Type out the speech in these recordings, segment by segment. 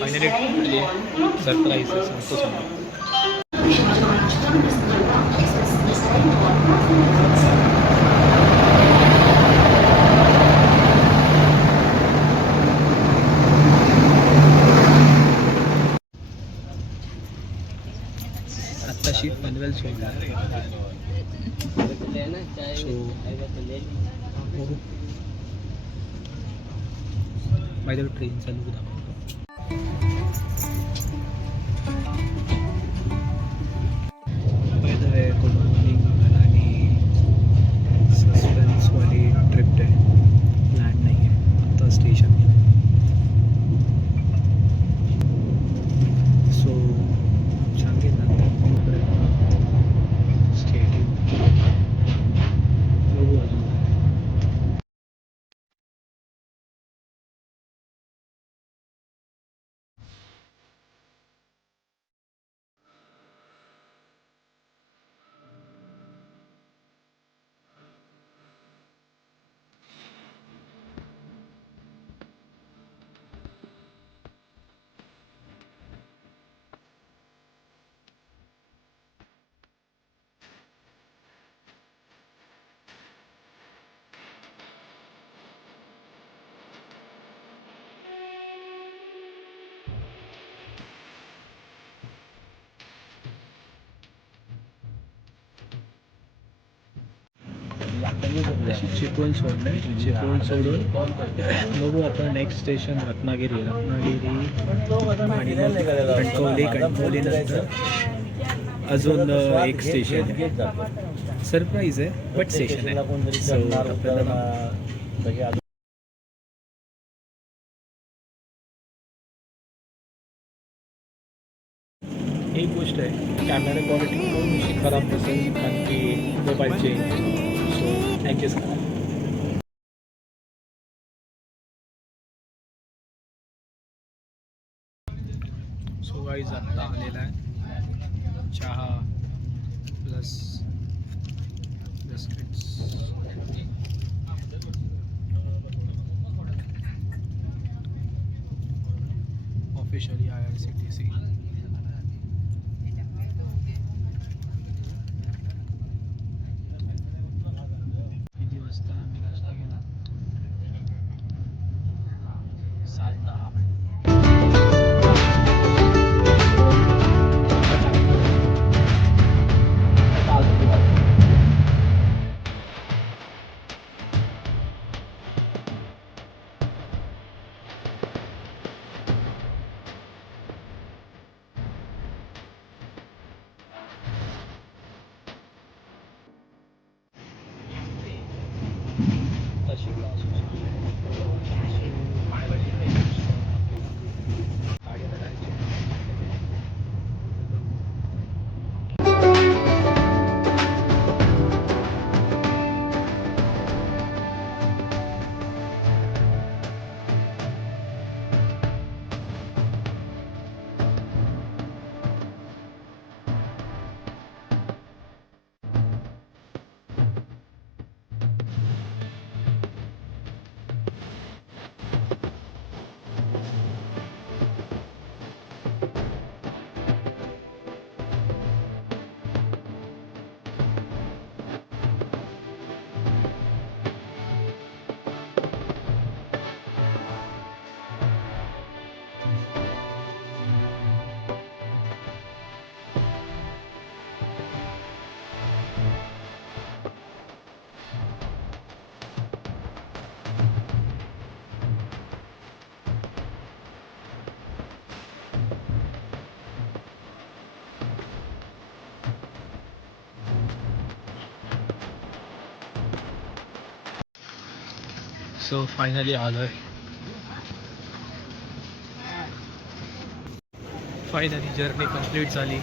Finally surprise आहे सांगतो समोर. आत्ताशी पनवेल सोडला माझ्या ट्रेन चालू होता. Good morning. आणि सस्पेन्सवाली ट्रिप आहे, प्लॅन नाही आहे. आता स्टेशन सो सांगेन नंतर स्टेट बघू अजून. चिपळूण सोडलं आहे. चिपळूण सोडून बघू आता नेक्स्ट स्टेशन रत्नागिरी. आणि कणकवली. कणकवलीनंतर अजून एक स्टेशन आहे. सरप्राईज आहे बट स्टेशन आहे. सो आपल्याला एक गोष्ट आहे, कॅमेरा क्वालिटी थोडीशी खराब दिसेल कारण की मोबाईल चेंज. सो ॲडजस्ट करा. सो गाईज आत्ता आलेला आहे चहा प्लस बिस्किट्स. Officially IRCTC. किती वाजता आम्ही नाश्ता केला? 7:10. सो फायनली आलो आहे. फायनली जर्नी कंप्लीट झाली.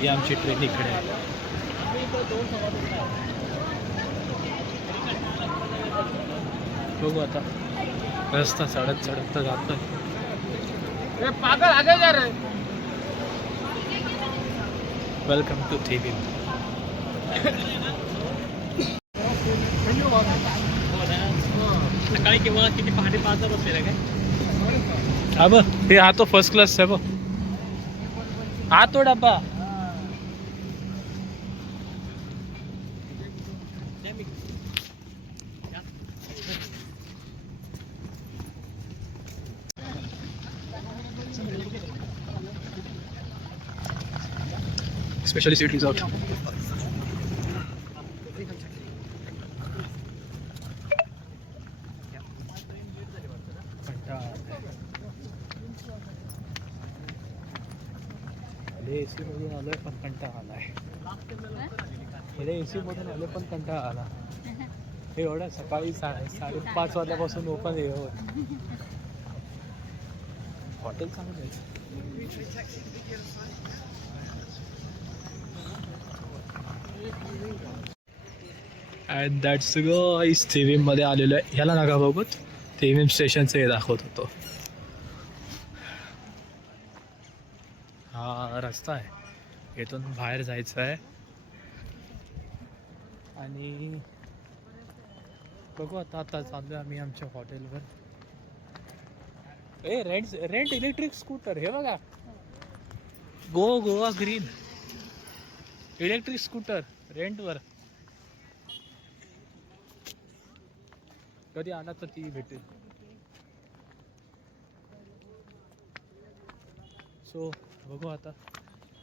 ही आमची ट्रेन इकडे आहे. बघू आता रस्ता चढत चढत तर जातोय. पागल आगे जा रे. Welcome to थिबी. सकाळी केव्हा किती पहाटे 5 बसलेला काय? हा बघ हे हा तो फर्स्ट क्लास आहे बघ हा तो डब्बा स्पेशली सीट रिसॉर्ट एसी मधून आलोय पण कंटाळा आलाय मला एसी मधून आलोय पण कंटाळा आला हे एवढ्या सकाळी 5:30 वाजल्यापासून ओपन आहे हॉटेल चांगलं आहे अँड दॅट्स गाईस थेविम मध्ये आलेलो आहे ह्याला नका बघत थेविम स्टेशनचं हे दाखवत होतो हा रस्ता आहे इथून बाहेर जायचं आहे आणि बघू आता चाललो आम्ही आमच्या हॉटेलवर रेंट इलेक्ट्रिक स्कूटर हे बघा गोवा ग्रीन इलेक्ट्रिक स्कूटर रेंटवर कधी आला तर ती भेटेल सो बघू आता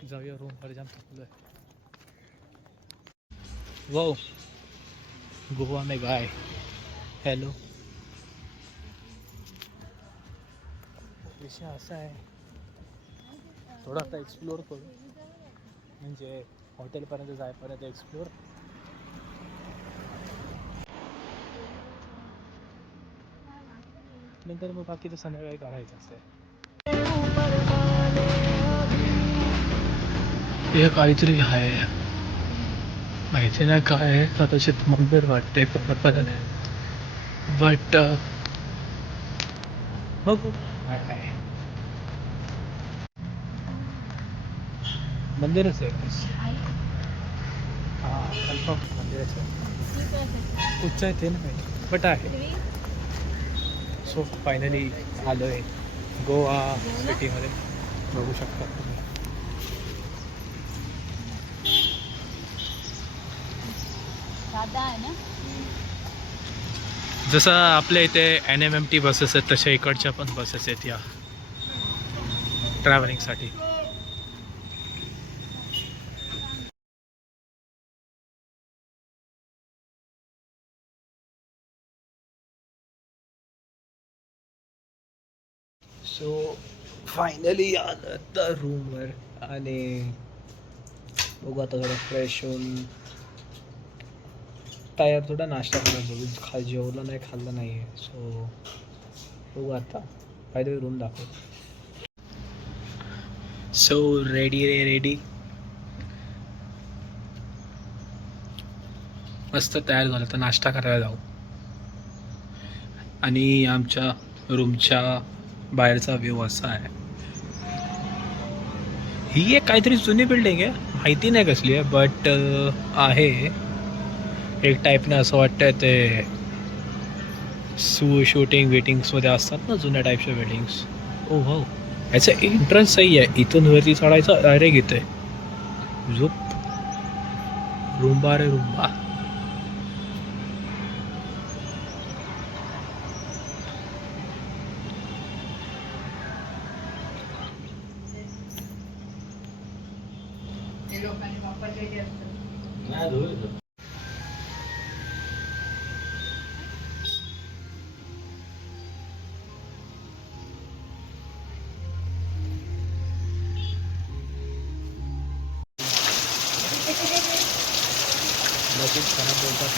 जाऊया रूमवर जाम थकलोय वो गोवा में गाय हॅलो विषय असा आहे थोडं आता एक्सप्लोअर करू म्हणजे हॉटेलपर्यंत जायपर्यंत एक्सप्लोअर नंतर मग बाकीचं संध्याकाळी काढायचं असते हे काहीतरी आहे माहिती नाही काय आहे कदाचित मंदिर वाटते पण बट बघू काय मंदिरच आहे हां कन्फर्म मंदिरच आहे कुठचं आहे ते नाही बट आहे सो फायनली आलो आहे गोवा सिटीमध्ये बघू शकता तुम्ही जसं आपल्या इथे NMMT बसेस आहेत तशा इकडच्या पण बसेस आहेत या ट्रॅव्हलिंगसाठी सो फायनली आलं तर रूमवर आणि बघू आता थोडं फ्रेश होऊन तयार थोडा नाश्ता करायला जेवलं नाही खाल्लं नाही आहे सो बघू आता फायदे रूम दाखव सो रेडी मस्त तयार झालं तर नाश्ता करायला जाऊ आणि आमच्या रूमच्या बाहेरचा व्ह्यू असा आहे ही एक काहीतरी जुनी बिल्डिंग आहे माहिती नाही कसली आहे बट आहे एक टाईपने असं वाटतंय ते शूटिंग वेटिंग्समध्ये असतात ना जुन्या टाईपच्या वेटिंग्स ओ हो याचं एंट्रन्स सही आहे इथून वरती चढायचं डायरेक्ट येते झोप रुंबा रे रुंबा नशीब खराब बोलतात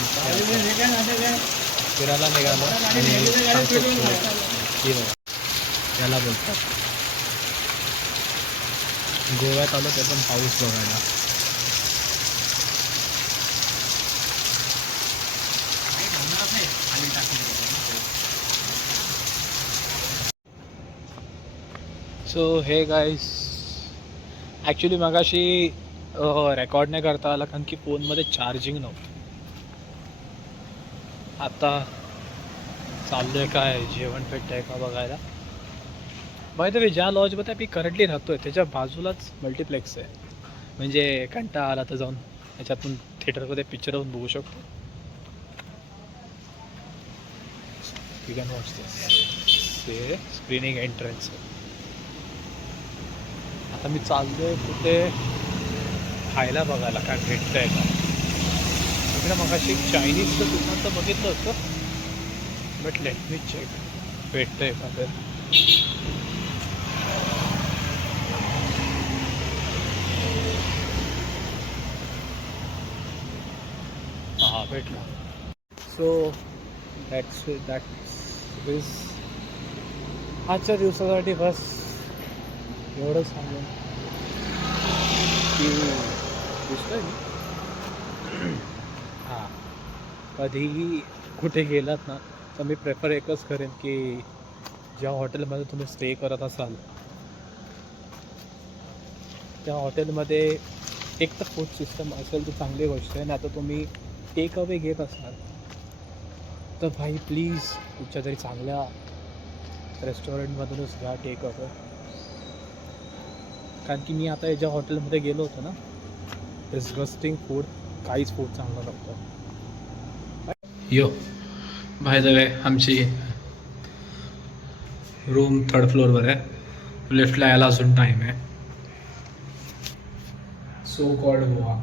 फिरायला निघालो त्याला बोलतात गोव्यात आलो ते पण पाऊस बघायला सो हे गाईस ॲक्च्युली मगाशी रेकॉर्ड नाही करता आला कारण की फोनमध्ये चार्जिंग नव्हतं आता चाललोय काय जेवण भेटतंय का बघायला बाय द वे ज्या लॉजमध्ये आम्ही करंटली राहतोय त्याच्या बाजूलाच मल्टिप्लेक्स आहे. म्हणजे कंटाळा आला तर जाऊन त्याच्यातून थिएटरमध्ये पिक्चर जाऊन बघू शकतो. यू कॅन वॉच दिस ते स्क्रीनिंग एंट्रन्स. आता मी चाललोय कुठे खायला बघायला काय भेटतंय का. इकडे मगाशी एक चायनीजचं दुकान तर बघितलं होतं, बट लेट मी चेक भेटतंय का तर. हां भेटला. सो दॅट्स इज आजच्या दिवसासाठी बस एवढं सांगून की दिसतंय मी. हां कधीही कुठे गेलात ना तर मी प्रेफर एकच करेन की ज्या हॉटेलमध्ये तुम्ही स्टे करत असाल त्या हॉटेलमध्ये एक तर फूड सिस्टम असेल तर चांगली गोष्ट आहे. नाही तर तुम्ही टेक अवे घेत असाल तर भाई प्लीज कुठच्या तरी चांगल्या रेस्टॉरंटमधूनच घ्या टेक अवे. कारण की मी आता ज्या हॉटेलमध्ये गेलो होतो ना डिस्गस्टिंग फूड, काहीच फूड चांगलं नव्हतं. यो बाय द वे आमची रूम 3rd फ्लोअरवर आहे. लिफ्टला यायला अजून टाईम आहे. So called Goa.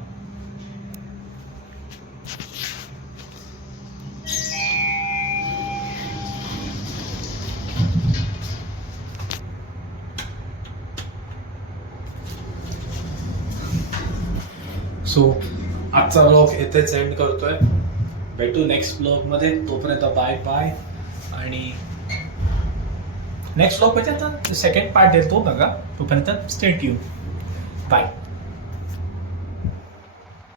सो आजचा ब्लॉग इथेच एंड करतोय. भेटू नेक्स्ट ब्लॉगमध्ये. तोपर्यंत बाय बाय. आणि नेक्स्ट ब्लॉग म्हणजे आता सेकंड पार्ट देतो बघा. तोपर्यंत स्टे ट्यून. बाय.